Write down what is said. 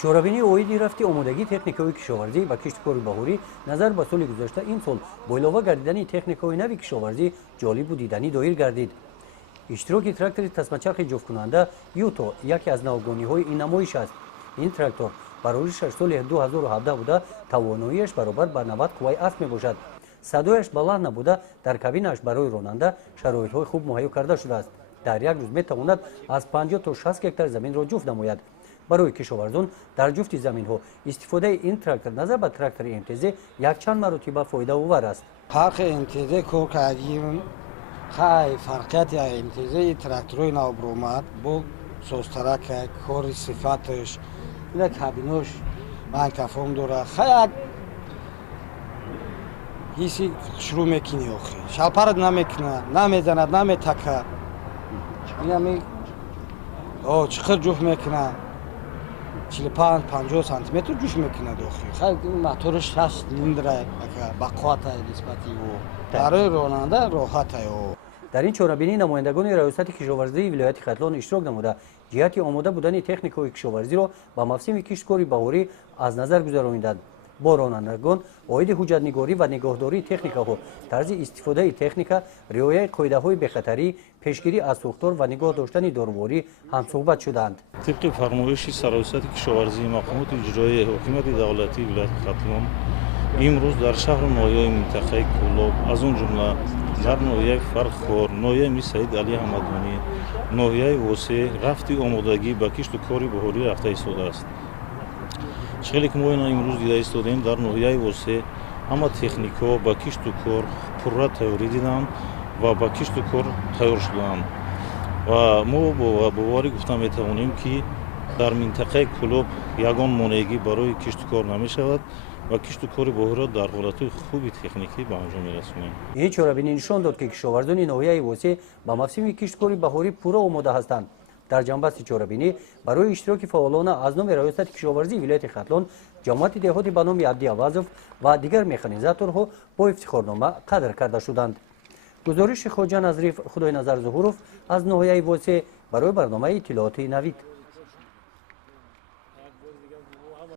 чорабинии оиди рафти омодагии техникаҳои кишоварзӣ ва киштукори баҳорӣ назар ба соли гузашта ин сол бо илова гардидани техникаҳои нави кишоварзӣ ҷолибу диданӣ доир гардид. иштироки трактори тасмачархи ҷуфткунанда юто яке аз навгониҳои ин намоиш аст. ин трактор барори 6 соли 2017 буда тавоноиаш баробар ба 90 қувваи аст мебошад. садояш баланд набуда дар кабинааш барои ронанда шароитҳои хуб муҳайё карда шудааст. дар як рӯз метавонад аз 50 то 60 гектар заминро ҷуфт намояд. барои кишоварзон дар ҷуфти заминҳо истифодаи ин трактор назар ба трактори МТЗ якчанд маротиба фоидаовар аст. фарқи МТЗ кор кардим хай фарқияти МТЗ тракторои нав бромад бо созтарака кори сифаташ ина кабинош мантафон дора хаяк ҳиси шурӯъ мекини охир шалпарат намекунад намезанад наметакад инами чиқир ҷуфт мекунад 45-50 сантиметр ҷуфт мекунад охир хай моториш 6 цилиндра ба қуввата нисбати барои ронанда роҳатае. дар ин чорабинӣ намояндагони раёсати кишоварзии вилояти хатлон иштирок намуда ҷиҳати омода будани техникаҳои кишоварзиро ба мавсими кишткори баҳорӣ аз назар гузаронинданд. бо ронандагон оиди ҳуҷҷатнигорӣ ва нигоҳдории техникаҳо, тарзи истифодаи техника, риояи қоидаҳои бехатарӣ, пешгирӣ аз сӯхтор ва нигоҳ доштани доруворӣ ҳамсӯҳбат шуданд. طبق فرمایش سرایست کشاورزی مقامات اجرایی حکومت دولتی ولایت خرطوم امروز در شهر نویای منطقه کولاب از اون جمله در نویای فرخور، نویای سعید علی حمدانی، نویای وسیع رفتی آمادگی به کشت و کاری بهاری رفته ایستاده است. چقدر که ما امروز دیده ایستادیم در نویای وسیع اما تکنیک‌ها با کشت و کار پررا تیاری دیدند و با کشت و کار تیار شدند. و ما با باوری گفتم میتوانیم که در منطقه کلوب یگان مانعی برای کشتکار نمیشود و کشتکاری بهاری در حالت خوبی تکنیکی به انجام میرسونیم. این چورابینی نشان داد که کشاورزان ناحیه وسیع با موسم کشتکاری بهاری پورا آماده هستند. در جنبست چورابینی برای اشتراک فعالان از نام ریاست کشاورزی ولایت خرطوم جماعت دهاتی به نام عبدی عوضов و دیگر مکانیزاتورها با افتخارنامه قدر کرده شدند. گزارش خواجه نظریف خدای نظر ظهورов از ناحیه وسیع برای برنامه اطلاعاتی نوید.